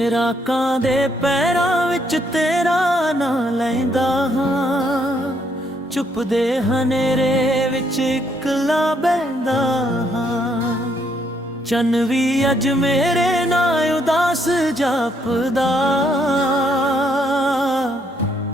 ਰਾਕਾਂ ਦੇ ਪੈਰਾਂ ਵਿੱਚ ਤੇਰਾ ਨਾਂ ਲੈਂਦਾ ਹਾਂ, ਚੁੱਪ ਦੇ ਹਨੇਰੇ ਵਿੱਚ ਇਕੱਲਾ ਬਹਿੰਦਾ ਹਾਂ। ਚੰਨ ਵੀ ਅੱਜ ਮੇਰੇ ਨਾਂ ਉਦਾਸ ਜਾਪਦਾ,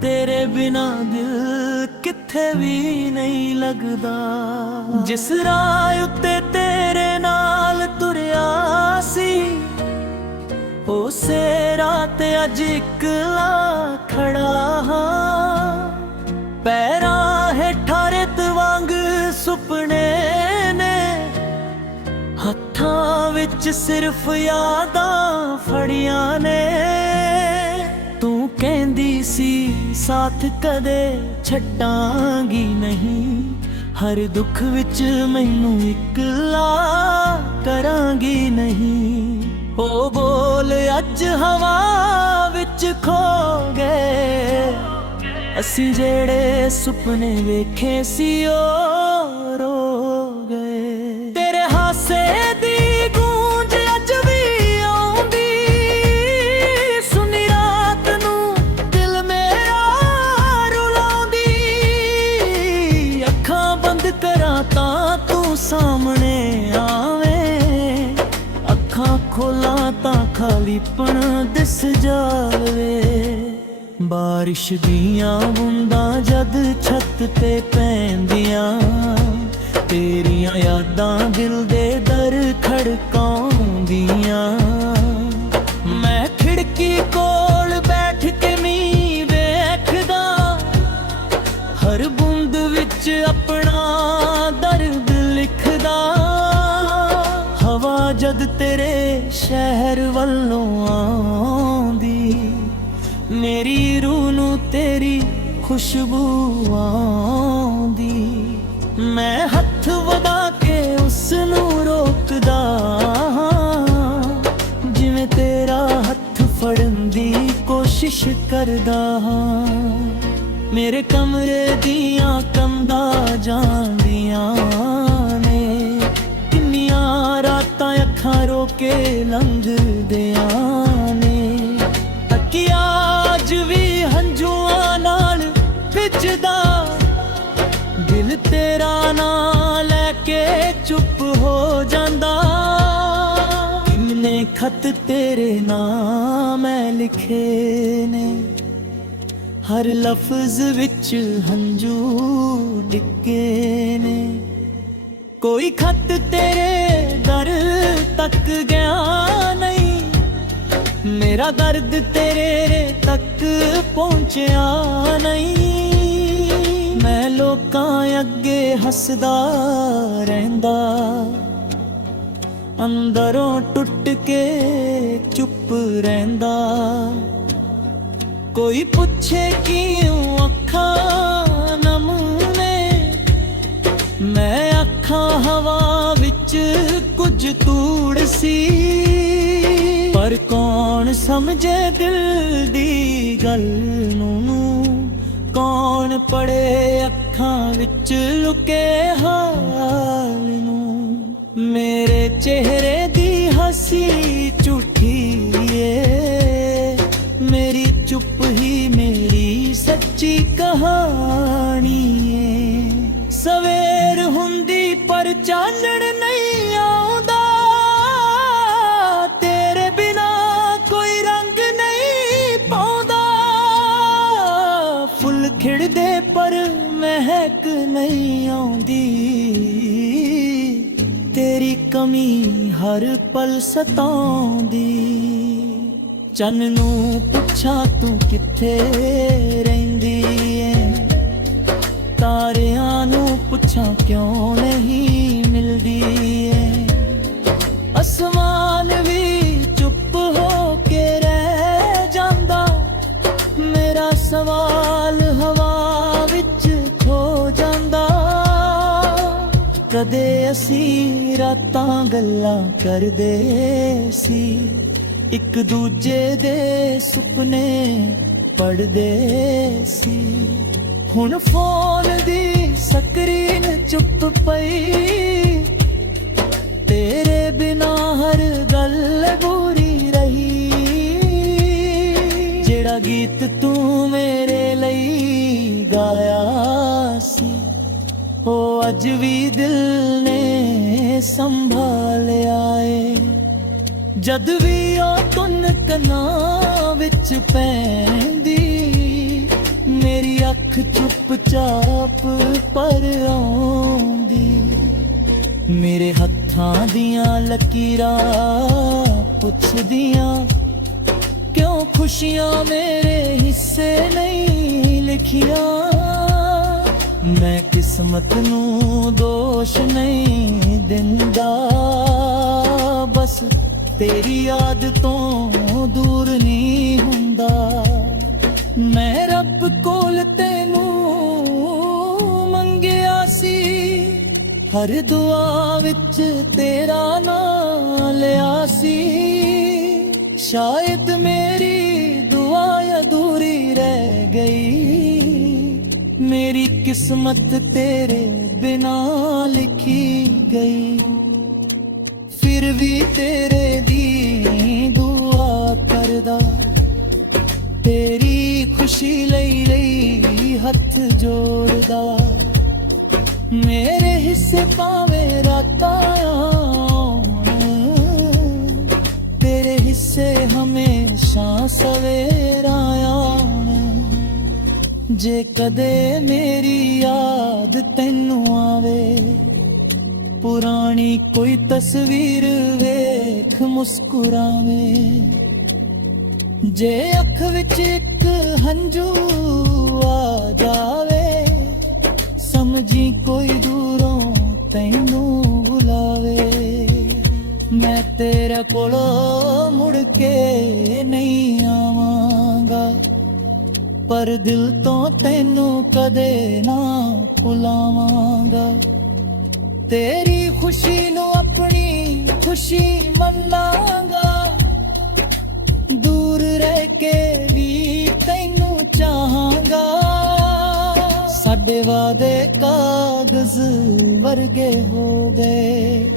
ਤੇਰੇ ਬਿਨਾਂ ਦਿਲ ਕਿੱਥੇ ਵੀ ਨਹੀਂ ਲੱਗਦਾ। ਜਿਸ ਰਾਹ ਉੱਤੇ ਤੇਰੇ ਨਾਲ ਤੁਰਿਆ ਸੀ, ਉਸੇ ਰਾਹ ਤੇ ਅੱਜ ਇਕੱਲਾ ਖੜਾ ਹਾਂ। ਪੈਰਾਂ ਹੇਠਾਂ ਰੇਤ ਵਾਂਗ ਸੁਪਨੇ ਨੇ, ਹੱਥਾਂ ਵਿੱਚ ਸਿਰਫ ਯਾਦਾਂ ਫੜੀਆਂ ਨੇ। ਤੂੰ ਕਹਿੰਦੀ ਸੀ ਸਾਥ ਕਦੇ ਛੱਡਾਂਗੀ ਨਹੀਂ, ਹਰ ਦੁੱਖ ਵਿੱਚ ਮੈਨੂੰ ਇਕੱਲਾ ਕਰਾਂਗੀ ਨਹੀਂ। ਉਹ ਬੋਲ ਅੱਜ ਹਵਾ ਵਿੱਚ ਖੋ ਗਏ, ਅਸੀਂ ਜਿਹੜੇ ਸੁਪਨੇ ਵੇਖੇ ਸੀ ਉਹ ਰੋ ਗਏ। ਤੇਰੇ ਹਾਸੇ ਦੀ ਗੂੰਜ ਅੱਜ ਵੀ ਆਉਂਦੀ, ਸੁਣੀ ਰਾਤ ਨੂੰ ਦਿਲ ਮੇਰਾ ਰੁਲਾਉਂਦੀ। ਅੱਖਾਂ ਬੰਦ ਕਰਾਂ ਤਾਂ ਤੂੰ ਸਾਹਮਣੇ ਆਵੇਂ, ਅੱਖਾਂ ਖੋਲਾਂ ਤਾਂ ਖਾਲੀਪਣ ਦਿਸ ਜਾਵੇ। ਬਾਰਿਸ਼ ਦੀਆਂ ਬੂੰਦਾਂ ਜਦ ਛੱਤ ਤੇ ਪੈਂਦੀਆਂ, ਤੇਰੀਆਂ ਯਾਦਾਂ ਦਿਲ ਦੇ ਦਰ ਖੜਕਾਉਂਦੀਆਂ। ਮੈਂ ਖਿੜਕੀ ਕੋਲ ਬੈਠ ਕੇ ਮੀਂਹ ਵੇਖਦਾ, ਹਰ ਬੂੰਦ ਵਿੱਚ ਆਪਣਾ ਦਰਦ ਲਿਖਦਾ। ਹਵਾ ਜਦ ਤੇਰੇ ਸ਼ਹਿਰ ਵੱਲੋਂ ਆਉਂਦੀ, ਮੇਰੀ ਰੂਹ ਨੂੰ ਤੇਰੀ ਖੁਸ਼ਬੂ ਆਉਂਦੀ। ਮੈਂ ਹੱਥ ਵਧਾ ਕੇ ਉਸ ਨੂੰ ਰੋਕਦਾ, ਜਿਵੇਂ ਤੇਰਾ ਹੱਥ ਫੜਨ ਦੀ ਕੋਸ਼ਿਸ਼ ਕਰਦਾ ਹਾਂ। ਮੇਰੇ ਕਮਰੇ ਦੀਆਂ ਕੰਧਾਂ ਜਾਂਦੀਆਂ ਨੇ, ਕਿੰਨੀਆਂ ਰਾਤਾਂ ਅੱਖਾਂ ਰੋ ਕੇ ਲੰਘਦਿਆਂ ਨੇ। ਤਕੀਆ ਅੱਜ ਵੀ ਹੰਝੂਆਂ ਨਾਲ ਭਿੱਜਦਾ, ਦਿਲ ਤੇਰਾ ਨਾਂ ਲੈ ਕੇ ਚੁੱਪ ਹੋ ਜਾਂਦਾ। ਕਿੰਨੇ ਖਤ ਤੇਰੇ ਨਾਂ ਮੈਂ ਲਿਖੇ ਨੇ, ਹਰ ਲਫ਼ਜ਼ ਵਿੱਚ ਹੰਝੂ ਡਿੱਗੇ ਨੇ। ਕੋਈ ਖਤ ਤੇਰੇ ਦਰ ਤੱਕ ਗਿਆ ਨਹੀਂ, ਮੇਰਾ ਦਰਦ ਤੇਰੇ ਤੱਕ ਪਹੁੰਚਿਆ ਨਹੀਂ। ਮੈਂ ਲੋਕਾਂ ਅੱਗੇ ਹੱਸਦਾ ਰਹਿੰਦਾ, ਅੰਦਰੋਂ ਟੁੱਟ ਕੇ ਚੁੱਪ ਰਹਿੰਦਾ। ਕੋਈ ਪੁੱਛੇ ਕਿਉਂ ਅੱਖਾਂ ਨਮ ਨੇ, ਮੈਂ ਆਖਾਂ ਹਵਾ ਵਿੱਚ ਕੁਝ ਧੂੜ ਸੀ। ਪਰ ਕੌਣ ਸਮਝੇ ਦਿਲ ਦੀ ਗੱਲ ਨੂੰ, ਕੌਣ ਪੜੇ ਅੱਖਾਂ ਵਿੱਚ ਲੁਕੇ ਹਾਲ ਨੂੰ। ਮੇਰੇ ਚਿਹਰੇ ਦੀ ਹੱਸੀ ਝੂਠੀ ਏ, ਮੇਰੀ ਚੁੱਪ ਹੀ ਮੇਰੀ ਸੱਚੀ ਕਹਾਣੀ ਏ। ਸਵੇਰ ਹੁੰਦੀ ਪਰ ਚਾਨਣ ਨਹੀਂ ਆਉਂਦਾ, ਤੇਰੇ ਬਿਨਾ ਕੋਈ ਰੰਗ ਨਹੀਂ ਪਾਉਂਦਾ। ਫੁੱਲ ਖਿੜਦੇ ਪਰ ਮਹਿਕ ਨਹੀਂ ਆਉਂਦੀ, ਤੇਰੀ ਕਮੀ ਹਰ ਪਲ ਸਤਾਉਂਦੀ। ਚੰਨ ਨੂੰ ਪੁੱਛਾਂ ਤੂੰ ਕਿੱਥੇ ਰਹਿੰਦੀ ਏ, ਤਾਰਿਆਂ ਨੂੰ ਪੁੱਛਾਂ ਕਿਉਂ ਨਹੀਂ ਮਿਲਦੀ ਏ। ਅਸਮਾਨ ਵੀ ਚੁੱਪ ਹੋ ਕੇ ਰਹਿ ਜਾਂਦਾ, ਮੇਰਾ ਸਵਾਲ ਹਵਾ ਵਿੱਚ ਖੋ ਜਾਂਦਾ। ਕਦੇ ਅਸੀਂ ਰਾਤਾਂ ਗੱਲਾਂ ਕਰਦੇ ਸੀ, ਇੱਕ ਦੂਜੇ ਦੇ ਸੁਪਨੇ ਪੜ੍ਹਦੇ ਸੀ। ਹੁਣ ਫੋਨ ਦੀ ਸਕਰੀਨ ਚੁੱਪ ਪਈ, ਤੇਰੇ ਬਿਨਾ ਹਰ ਗੱਲ ਬੁਰੀ ਰਹੀ। ਅੱਜ ਵੀ ਦਿਲ ਨੇ ਸੰਭਾਲਿਆ ਏ। ਜਦ ਵੀ ਉਹ ਧੁਨ ਕੰਨਾਂ ਵਿੱਚ ਪੈਂਦੀ, ਮੇਰੀ ਅੱਖ ਚੁੱਪਚਾਪ ਪਰ ਆਉਂਦੀ। ਮੇਰੇ ਹੱਥਾਂ ਦੀਆਂ ਲਕੀਰਾਂ ਪੁੱਛਦੀਆਂ, ਕਿਉਂ ਖੁਸ਼ੀਆਂ ਮੇਰੇ ਹਿੱਸੇ ਨਹੀਂ ਲਿਖੀਆਂ। ਮੈਂ ਕਿਸਮਤ ਨੂੰ ਦੋਸ਼ ਨਹੀਂ ਦਿੰਦਾ, ਬਸ ਤੇਰੀ ਯਾਦ ਤੋਂ ਦੂਰ ਨਹੀਂ ਹੁੰਦਾ। ਮੈਂ ਰੱਬ ਕੋਲ ਤੈਨੂੰ ਮੰਗਿਆ ਸੀ, ਹਰ ਦੁਆ ਵਿੱਚ ਤੇਰਾ ਨਾਂ ਲਿਆ ਸੀ। ਸ਼ਾਇਦ ਮੇਰੀ ਦੁਆ ਅਧੂਰੀ ਰਹਿ ਗਈ, ਮੇਰੀ ਕਿਸਮਤ ਤੇਰੇ ਬਿਨਾ ਲਿਖੀ ਗਈ। ਫਿਰ ਵੀ ਤੇਰੇ ਦੀ ਦੁਆ ਕਰਦਾ, ਤੇਰੀ ਖੁਸ਼ੀ ਲਈ ਹੱਥ ਜੋੜਦਾ। ਮੇਰੇ ਹਿੱਸੇ ਭਾਵੇਂ ਰਾਤਾਂ ਆਉਣ, ਤੇਰੇ ਹਿੱਸੇ ਹਮੇਸ਼ਾ ਸਵੇਰਾਂ ਆਉਣ। ਜੇ ਕਦੇ ਮੇਰੀ ਯਾਦ ਤੈਨੂੰ ਆਵੇ, ਪੁਰਾਣੀ ਕੋਈ ਤਸਵੀਰ ਵੇਖ ਮੁਸਕਰਾਵੇਂ। ਜੇ ਅੱਖ ਵਿੱਚ ਇੱਕ ਹੰਝੂ ਆ ਜਾਵੇ, ਸਮਝੀ ਕੋਈ ਦੂਰੋਂ ਤੈਨੂੰ ਬੁਲਾਵੇ। ਮੈਂ ਤੇਰੇ ਕੋਲੋਂ ਮੁੜ ਕੇ ਨਹੀਂ ਆਵਾਂਗਾ, ਪਰ ਦਿਲ ਤੋਂ ਤੈਨੂੰ ਕਦੇ ਨਾ ਭੁਲਾਵਾਂਗਾ। ਤੇਰੀ ਖੁਸ਼ੀ ਨੂੰ ਆਪਣੀ ਖੁਸ਼ੀ ਮੰਨਾਂਗਾ, ਦੂਰ ਰਹਿ ਕੇ ਵੀ ਤੈਨੂੰ ਚਾਹਾਂਗਾ। ਸਾਡੇ ਵਾਅਦੇ ਕਾਗਜ਼ ਵਰਗੇ ਹੋ ਗਏ,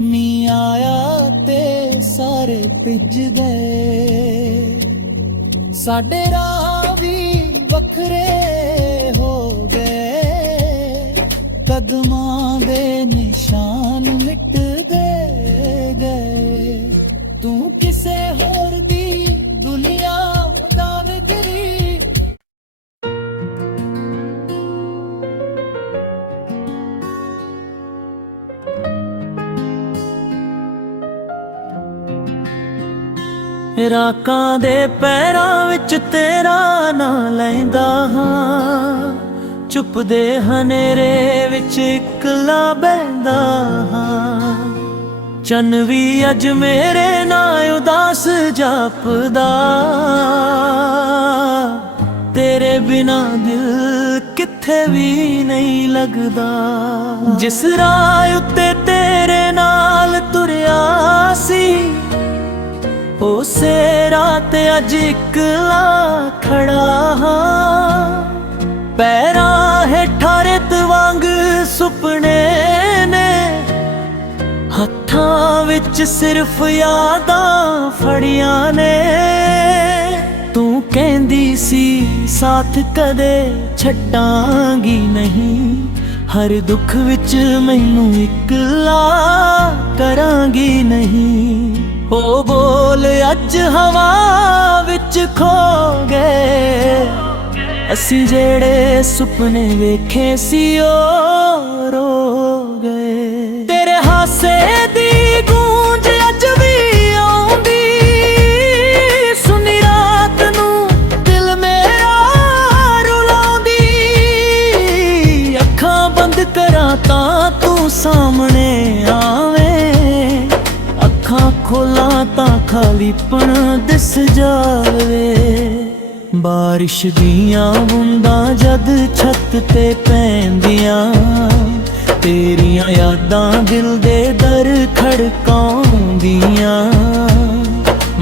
ਮੀਂਹ ਆਇਆ ਤੇ ਸਾਰੇ ਭਿੱਜ ਗਏ। ਸਾਡੇ ਰਾਹ ਵੀ ਵੱਖਰੇ ਹੋ ਗਏ, ਕਦਮਾਂ ਦੇ ਨਿਸ਼ਾਨ ਮਿਟ ਗਏ। ਤੂੰ ਕਿਸੇ ਹੋਰ ਦੀ ਦੁਨੀਆ ਦਾ ਵਿਗਰੀ। ਰਾਕਾਂ ਦੇ ਪੈਰਾਂ ਵਿੱਚ ਤੇਰਾ ਨਾਂ ਲੈਂਦਾ ਹਾਂ, ਚੁੱਪ ਦੇ ਹਨੇਰੇ ਵਿੱਚ ਇਕੱਲਾ ਬਹਿੰਦਾ ਹਾਂ। ਚੰਨ ਵੀ ਅੱਜ ਮੇਰੇ ਨਾਂ ਉਦਾਸ ਜਾਪਦਾ, ਤੇਰੇ ਬਿਨਾ ਦਿਲ ਕਿੱਥੇ ਵੀ ਨਹੀਂ ਲੱਗਦਾ। ਜਿਸ ਰਾਹ ਉੱਤੇ ਤੇਰੇ ਨਾਲ ਤੁਰਿਆ ਸੀ, ਉਸੇ ਰਾਤ ਅੱਜ ਇਕੱਲਾ ਖੜਾ ਹਾਂ। ਪੈਰਾਂ ਹੇਠਾਂ ਰੇਤ ਵਾਂਗ ਸੁਪਨੇ ਨੇ, ਹੱਥਾਂ ਵਿੱਚ ਸਿਰਫ ਯਾਦਾਂ ਫੜੀਆਂ ਨੇ। ਤੂੰ ਕਹਿੰਦੀ ਸੀ ਸਾਥ ਕਦੇ ਛੱਡਾਂਗੀ ਨਹੀਂ, ਹਰ ਦੁੱਖ ਵਿੱਚ ਮੈਨੂੰ ਇਕੱਲਾ ਕਰਾਂਗੀ ਨਹੀਂ। ਉਹ ਬੋਲ ਅੱਜ ਹਵਾ ਵਿੱਚ ਖੋ ਗਏ, ਅਸੀਂ ਜਿਹੜੇ ਸੁਪਨੇ ਵੇਖੇ ਸੀ ਉਹ ਰੋ ਗਏ। ਤੇਰੇ ਹਾਸੇ ਦੀ ਗੂੰਜ ਅੱਜ ਵੀ ਆਉਂਦੀ, ਸੁਣੀ ਰਾਤ ਨੂੰ ਦਿਲ ਮੇਰਾ ਰੁਲਾਉਂਦੀ। ਅੱਖਾਂ ਬੰਦ ਕਰਾਂ ਤਾਂ ਤੂੰ ਸਾਹਮਣੇ ਆਵੇਂ, ਅੱਖਾਂ ਖੋਲਾਂ ਤਾਂ ਖਾਲੀਪਣ ਦਿਸ ਜਾਵੇ। ਬਾਰਿਸ਼ ਦੀਆਂ ਬੂੰਦਾਂ ਜਦ ਛੱਤ ਤੇ ਪੈਂਦੀਆਂ, ਤੇਰੀਆਂ ਯਾਦਾਂ ਦਿਲ ਦੇ ਦਰ ਖੜਕਾਉਂਦੀਆਂ।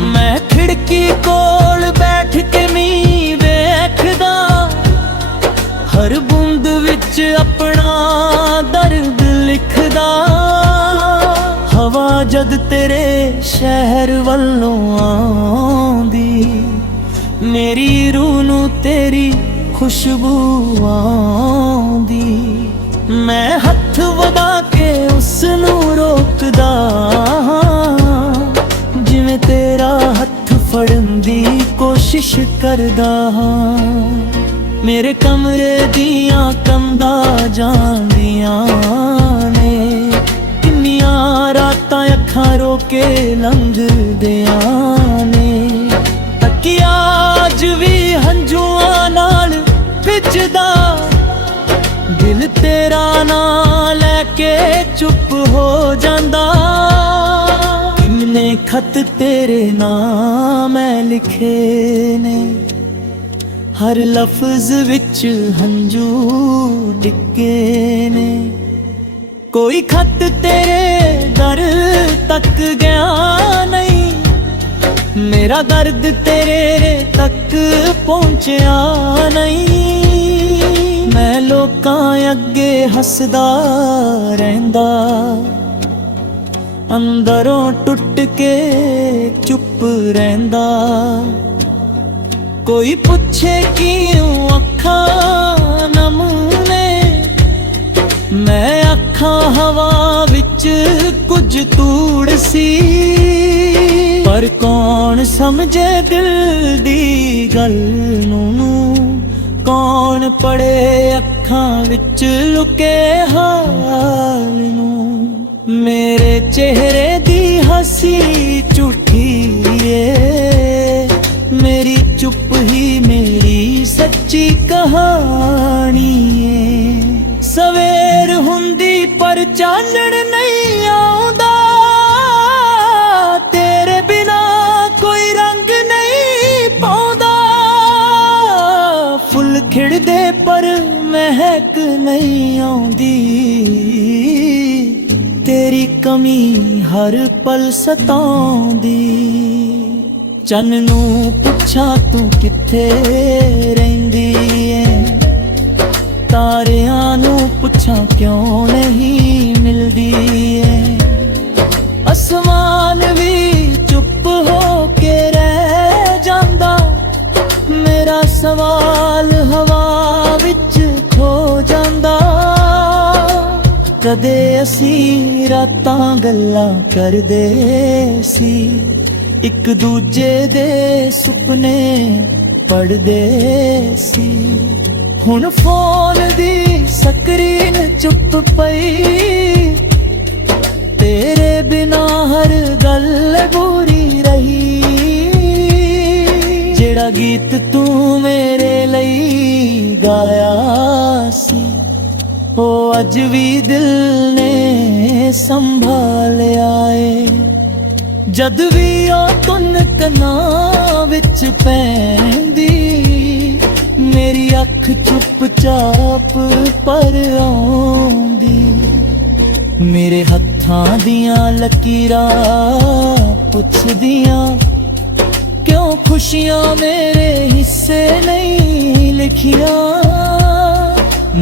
ਮੈਂ ਖਿੜਕੀ ਕੋਲ ਬੈਠ ਕੇ ਮੀਂਹ ਵੇਖਦਾ, ਹਰ ਬੂੰਦ ਵਿੱਚ ਆਪਣਾ ਦਰਦ ਲਿਖਦਾ। ਹਵਾ ਜਦ ਤੇਰੇ ਸ਼ਹਿਰ ਵੱਲੋਂ ਆਉਂਦੀ, ਮੇਰੀ ਰੂਹ ਨੂੰ ਤੇਰੀ ਖੁਸ਼ਬੂ ਆਉਂਦੀ। ਮੈਂ ਹੱਥ ਵਧਾ ਕੇ ਉਸ ਨੂੰ ਰੋਕਦਾ ਹਾਂ, ਜਿਵੇਂ ਤੇਰਾ ਹੱਥ ਫੜਨ ਦੀ ਕੋਸ਼ਿਸ਼ ਕਰਦਾ ਹਾਂ। ਮੇਰੇ ਕਮਰੇ ਦੀਆਂ ਕੰਧਾਂ ਜਾਂਦੀਆਂ ਨੇ, ਕਿੰਨੀਆਂ ਰਾਤਾਂ ਅੱਖਾਂ ਰੋ ਕੇ ਲੰਘਦਿਆਂ ਨੇ। ਤਕੀਆ ਅੱਜ ਵੀ ਹੰਝੂਆਂ ਨਾਲ ਭਿੱਜਦਾ, ਦਿਲ ਤੇਰਾ ਨਾਂ ਲੈ ਕੇ ਚੁੱਪ ਹੋ ਜਾਂਦਾ। ਕਿੰਨੇ ਖਤ ਤੇਰੇ ਨਾਮ ਮੈਂ ਲਿਖੇ ਨੇ, ਹਰ ਲਫ਼ਜ਼ ਵਿੱਚ ਹੰਝੂ ਡਿੱਗੇ ਨੇ। ਕੋਈ ਖਤ ਤੇਰੇ ਦਰ ਤੱਕ ਗਿਆ ਨਹੀਂ, ਮੇਰਾ ਦਰਦ ਤੇਰੇ ਤੱਕ ਪਹੁੰਚਿਆ ਨਹੀਂ। ਮੈਂ ਲੋਕਾਂ ਅੱਗੇ ਹੱਸਦਾ ਰਹਿੰਦਾ, ਅੰਦਰੋਂ ਟੁੱਟ ਕੇ ਚੁੱਪ ਰਹਿੰਦਾ। ਕੋਈ ਪੁੱਛੇ ਕਿਉਂ ਅੱਖਾਂ ਨਮ ਨੇ, ਮੈਂ ਅੱਖਾਂ ਹਵਾ ਵਿੱਚ ਕੁਝ ਧੂੜ ਸੀ। ਪਰ ਕੌਣ ਸਮਝੇ ਦਿਲ ਦੀ ਗੱਲ ਨੂੰ, ਕੌਣ ਪੜੇ ਅੱਖਾਂ ਵਿੱਚ ਲੁਕੇ ਹਾਲ ਨੂੰ। ਮੇਰੇ ਚਿਹਰੇ ਦੀ ਹੱਸੀ ਝੂਠੀ ਏ, ਮੇਰੀ ਚੁੱਪ ਹੀ ਮੇਰੀ ਸੱਚੀ ਕਹਾਣੀ ਏ। ਸਵੇਰ ਹੁੰਦੀ ਪਰ ਚਾਨਣ ਨਹੀਂ ਆਉਂਦਾ, ਤੇਰੇ ਬਿਨਾ ਕੋਈ ਰੰਗ ਨਹੀਂ ਪਾਉਂਦਾ। ਫੁੱਲ ਖਿੜਦੇ ਪਰ ਮਹਿਕ ਨਹੀਂ ਆਉਂਦੀ, ਤੇਰੀ ਕਮੀ ਹਰ ਪਲ ਸਤਾਉਂਦੀ। ਚੰਨ ਨੂੰ ਪੁੱਛਾਂ ਤੂੰ ਕਿੱਥੇ ਰਹਿੰਦੀ ਏ, ਤਾਰਿਆਂ ਨੂੰ ਪੁੱਛਾਂ ਕਿਉਂ ਨਹੀਂ ਮਿਲਦੀ ਏ। ਅਸਮਾਨ ਵੀ ਚੁੱਪ ਹੋ ਕੇ ਰਹਿ ਜਾਂਦਾ, ਮੇਰਾ ਸਵਾਲ ਹਵਾ ਵਿੱਚ ਖੋ ਜਾਂਦਾ। ਕਦੇ ਅਸੀਂ ਰਾਤਾਂ ਗੱਲਾਂ ਕਰਦੇ ਸੀ, ਇੱਕ ਦੂਜੇ ਦੇ ਸੁਪਨੇ ਪੜਦੇ ਸੀ। ਹੁਣ ਫੋਨ ਦੀ ਸਕਰੀਨ ਚੁੱਪ ਪਈ, ਤੇਰੇ ਬਿਨਾ ਹਰ ਗੱਲ ਬੁਰੀ ਰਹੀ। ਜਿਹੜਾ ਗੀਤ ਤੂੰ ਮੇਰੇ ਲਈ ਗਾਇਆ ਸੀ, ਉਹ ਅੱਜ ਵੀ ਦਿਲ ਨੇ ਸੰਭਾਲਿਆ ਏ। ਜਦ ਵੀ ਉਹ ਧੁਨ ਕੰਨਾਂ ਵਿੱਚ ਪੈਂਦੀ, ਮੇਰੀ ਅੱਖ ਚੁੱਪਚਾਪ ਪਰ ਆਉਂਦੀ। ਮੇਰੇ ਹੱਥਾਂ ਦੀਆਂ ਲਕੀਰਾਂ ਪੁੱਛਦੀਆਂ, ਕਿਉਂ ਖੁਸ਼ੀਆਂ ਮੇਰੇ ਹਿੱਸੇ ਨਹੀਂ ਲਿਖੀਆਂ।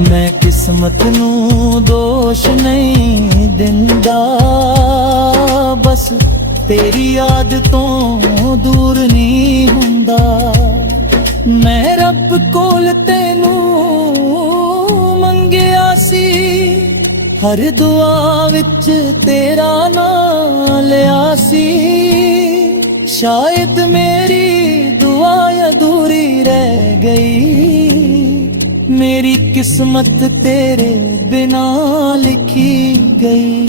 ਮੈਂ ਕਿਸਮਤ ਨੂੰ ਦੋਸ਼ ਨਹੀਂ ਦਿੰਦਾ, ਬਸ ਤੇਰੀ ਯਾਦ ਤੋਂ ਦੂਰ ਨਹੀਂ ਹੁੰਦਾ। ਮੈਂ ਰੱਬ ਕੋਲ ਤੈਨੂੰ ਮੰਗਿਆ ਸੀ, ਹਰ ਦੁਆ ਵਿੱਚ ਤੇਰਾ ਨਾਂ ਲਿਆ ਸੀ। ਸ਼ਾਇਦ ਮੇਰੀ ਦੁਆ ਅਧੂਰੀ ਰਹਿ ਗਈ, ਮੇਰੀ ਕਿਸਮਤ ਤੇਰੇ ਬਿਨਾ ਲਿਖੀ ਗਈ।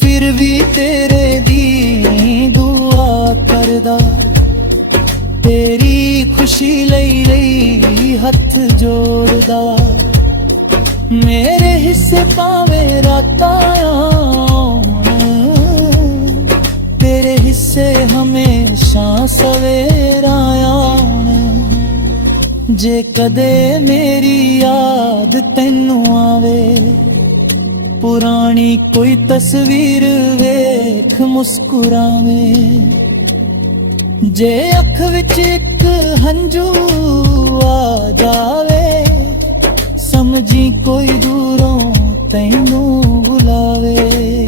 ਫਿਰ ਵੀ ਤੇਰੇ ਦੀ ਦੁਆ ਕਰਦਾ, ਤੇਰੀ ਖੁਸ਼ੀ ਲਈ ਹੱਥ ਜੋੜਦਾ। ਮੇਰੇ ਹਿੱਸੇ ਭਾਵੇਂ ਰਾਤਾਂ ਆਉਣ, ਤੇਰੇ ਹਿੱਸੇ ਹਮੇਸ਼ਾ ਸਵੇਰਾਂ ਆਉਣ। ਜੇ ਕਦੇ ਮੇਰੀ ਯਾਦ ਤੈਨੂੰ ਆਵੇ, ਪੁਰਾਣੀ ਕੋਈ ਤਸਵੀਰ ਵੇਖ ਮੁਸਕਰਾਵੇਂ। ਜੇ ਅੱਖ ਵਿੱਚ ਇੱਕ ਹੰਝੂ ਆ ਜਾਵੇ, ਸਮਝੀ ਕੋਈ ਦੂਰੋਂ ਤੈਨੂੰ ਬੁਲਾਵੇ।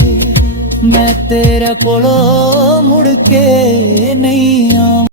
ਮੈਂ ਤੇਰੇ ਕੋਲੋਂ ਮੁੜ ਕੇ ਨਹੀਂ ਆਵਾਂ।